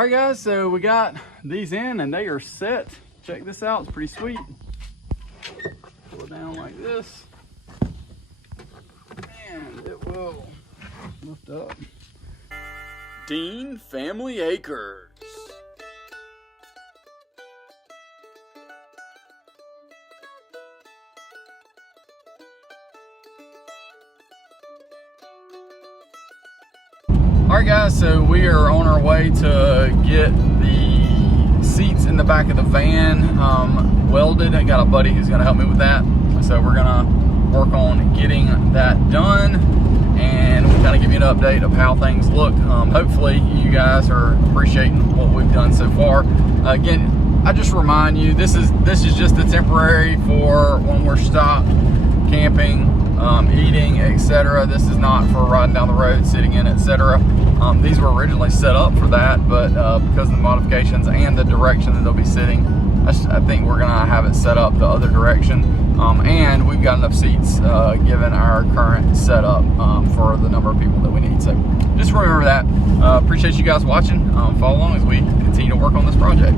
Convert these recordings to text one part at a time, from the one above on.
All right guys, so we got these in and they are set. Check this out, it's pretty sweet. Pull it down like this and it will lift up. Dean Family Acres. All right guys, so we are on our way to get the seats in the back of the van welded. I got a buddy who's gonna help me with that. So we're gonna work on getting that done and we'll kind of give you an update of how things look. Hopefully you guys are appreciating what we've done so far. Again, I just remind you, this is just a temporary for when we're stopped camping, eating, etc. This is not for riding down the road, sitting in, etc. These were originally set up for that, but because of the modifications and the direction that they'll be sitting, I think we're gonna have it set up the other direction. And we've got enough seats given our current setup for the number of people that we need. So just remember that. Appreciate you guys watching. Follow along as we continue to work on this project.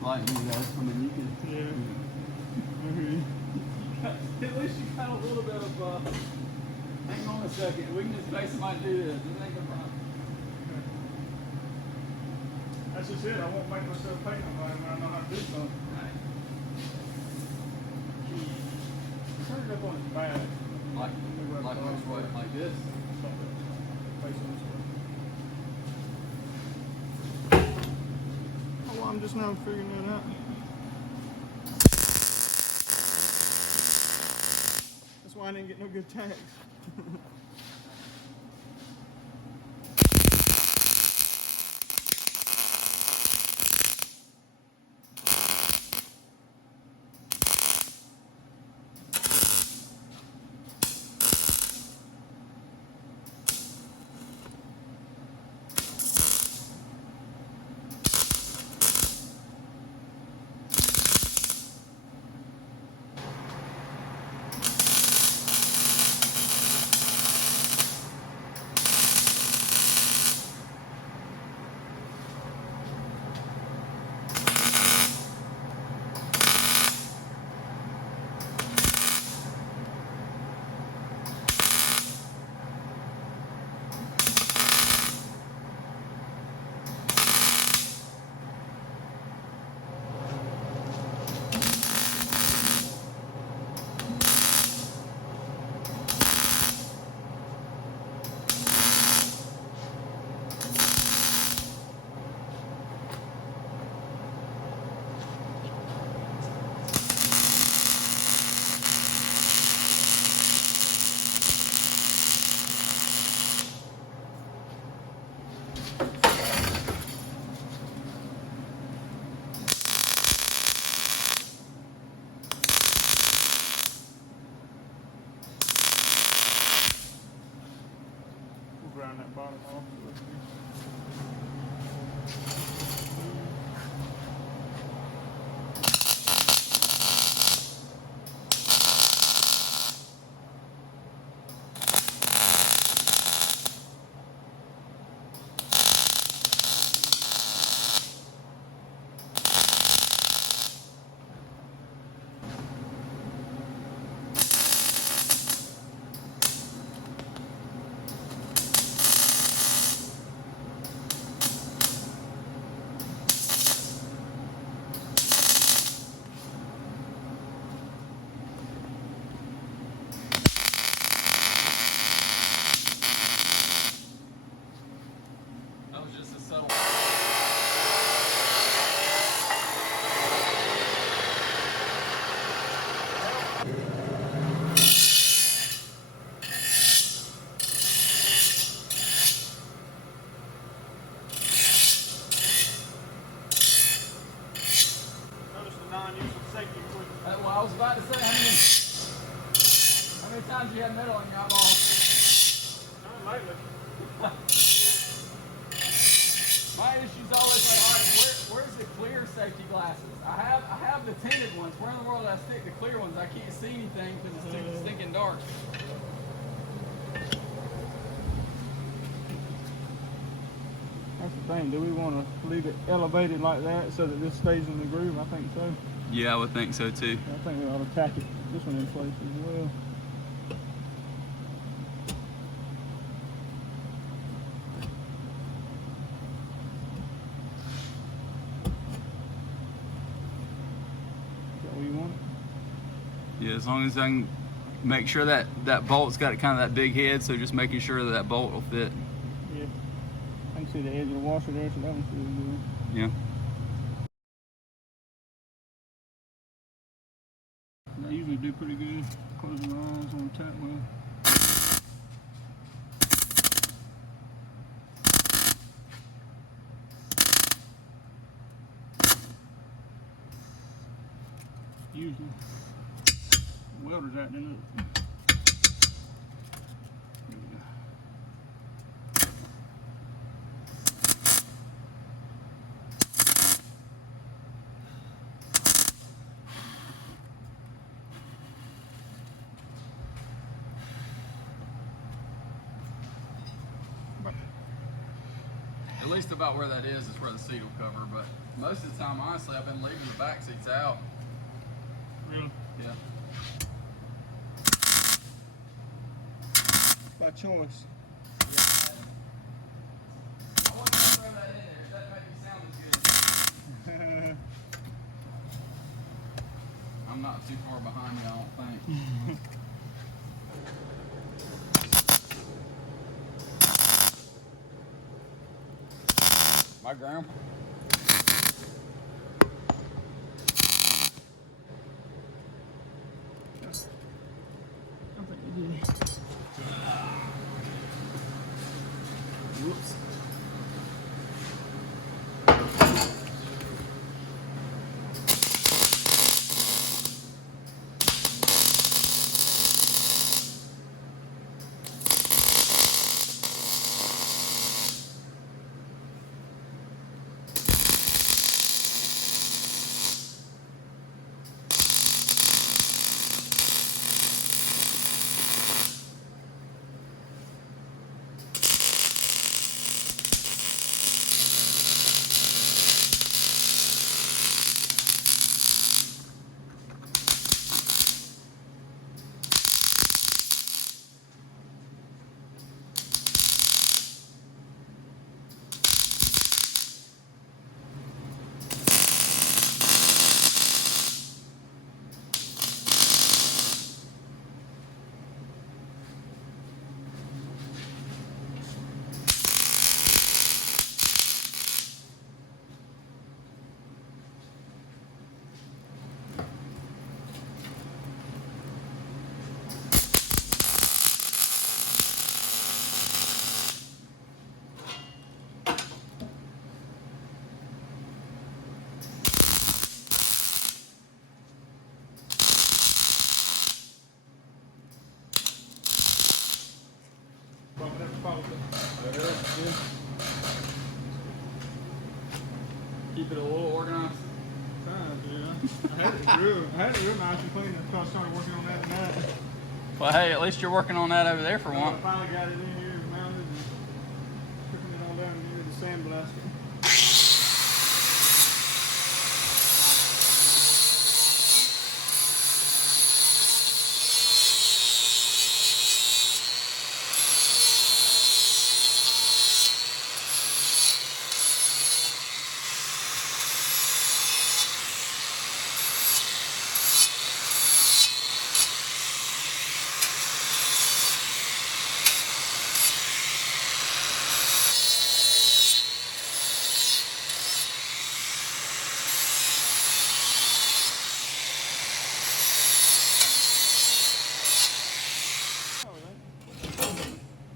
Like you guys come in, you can. Yeah. At least you got a little bit of. Hang on a second. We can just make somebody do this. This ain't gonna run. That's just it. I won't make myself pay nobody when I know how to do something. Right. Turn it up on its back. Like which way? Like this? Face on this way. Oh, well, I'm just now figuring that out. That's why I didn't get no good tags. Grind that bottom off. My issue's always like, all right, where's the clear safety glasses? I have the tinted ones. Where in the world do I stick the clear ones? I can't see anything because it's too stinking dark. That's the thing. Do we want to leave it elevated like that so that this stays in the groove? I think so. Yeah, I would think so too. I think we ought to tack it, this one in place as well. Is that what you want? Yeah, as long as I can make sure that bolt's got kind of that big head, so just making sure that bolt will fit. Yeah. I can see the edge of the washer there, so that one's really good. Yeah. I usually do pretty good closing my eyes on the tack wheel. Usually. The welder's acting up. There we go. At least about where that is where the seat will cover, but most of the time, honestly, I've been leaving the back seats out. Really? Yeah. By choice. I wasn't gonna throw that in there. It doesn't make me sound as good. I'm not too far behind you, I don't think. My grandpa. I think you did. Whoops. Keep it a little organized. I had it real nice and clean until I started working on that tonight. Well, hey, at least you're working on that over there for I one. finally got it in here, mounted, and tripping it all down here to the sandblaster.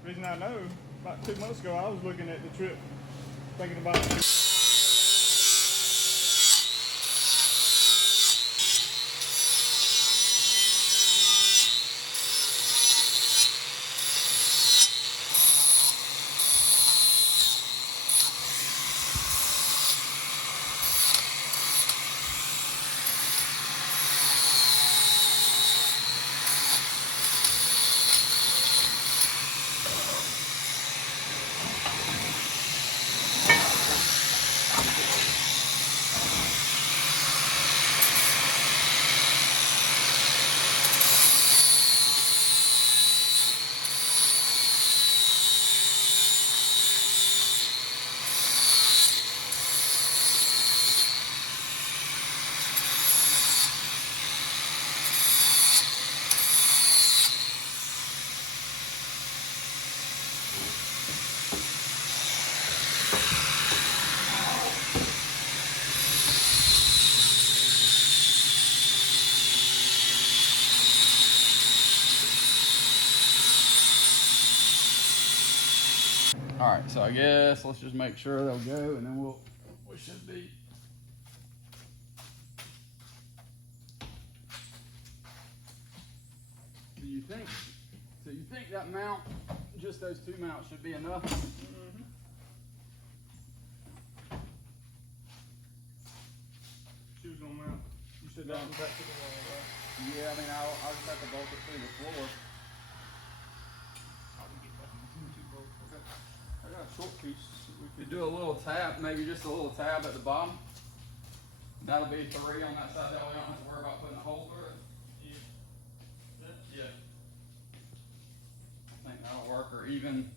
Reason I know, about 2 months ago, I was looking at the trip, thinking about it. All right, so I guess let's just make sure they'll go, and then we should be. So you think that mount, just those two mounts should be enough? Mm-hmm. She was gonna mount. You said that was back to the wall, right? Yeah, I mean, I'll just have to bolt it through the floor. I got a short piece. We could do a little tab, maybe just a little tab at the bottom. That'll be 3 on that side, that way we don't have to worry about putting a hole through it. Yeah. I think that'll work, or even,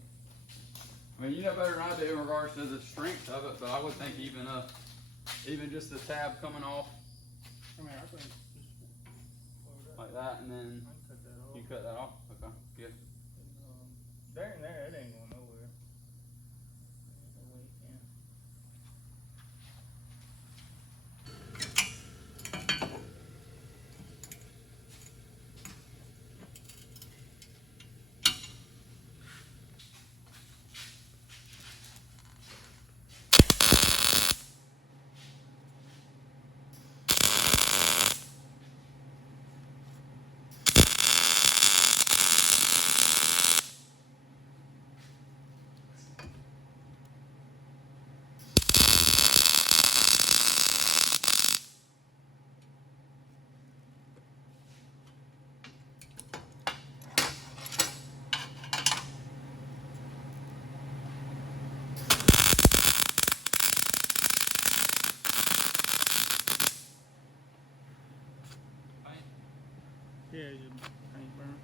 I mean, you know better than I do in regards to the strength of it, but I would think even just the tab coming off. I mean, I think just Like that, and then I can cut that off. you cut that off? Okay, good. There and there, it ain't going nowhere. No way it can. Yeah, it's just paint burn.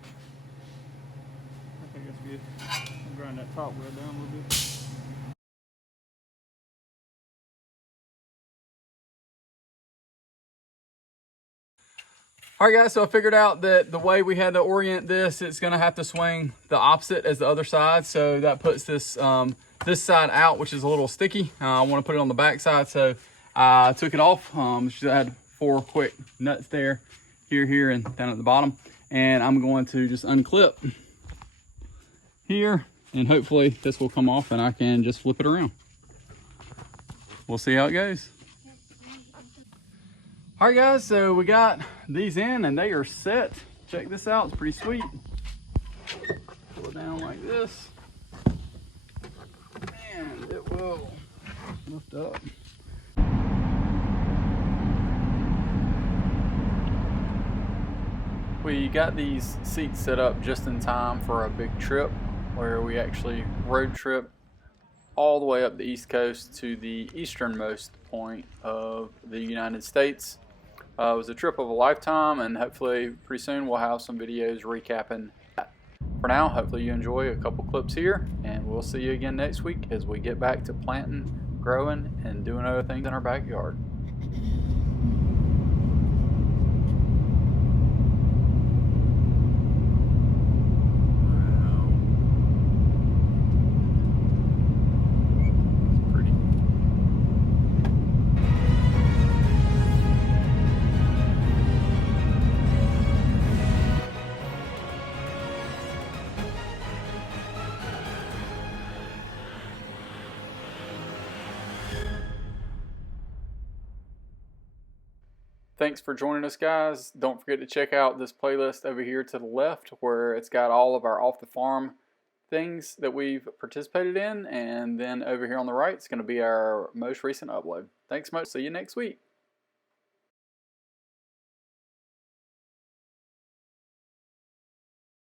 I think that's good. I'll grind that top wheel down a little bit. All right, guys, so I figured out that the way we had to orient this, it's gonna have to swing the opposite as the other side. So that puts this this side out, which is a little sticky. I wanna put it on the back side, so I took it off. I had 4 quick nuts there, here, and down at the bottom. And I'm going to just unclip here, and hopefully this will come off and I can just flip it around. We'll see how it goes. All right, guys, so we got these in and they are set. Check this out, it's pretty sweet. Pull it down like this, and it will lift up. We got these seats set up just in time for a big trip where we actually road trip all the way up the East Coast to the easternmost point of the United States. It was a trip of a lifetime, and hopefully pretty soon we'll have some videos recapping that. For now, hopefully you enjoy a couple clips here, and we'll see you again next week as we get back to planting, growing, and doing other things in our backyard. Thanks for joining us, guys. Don't forget to check out this playlist over here to the left where it's got all of our off the farm things that we've participated in, and then over here on the right it's going to be our most recent upload. Thanks so much. See you next week.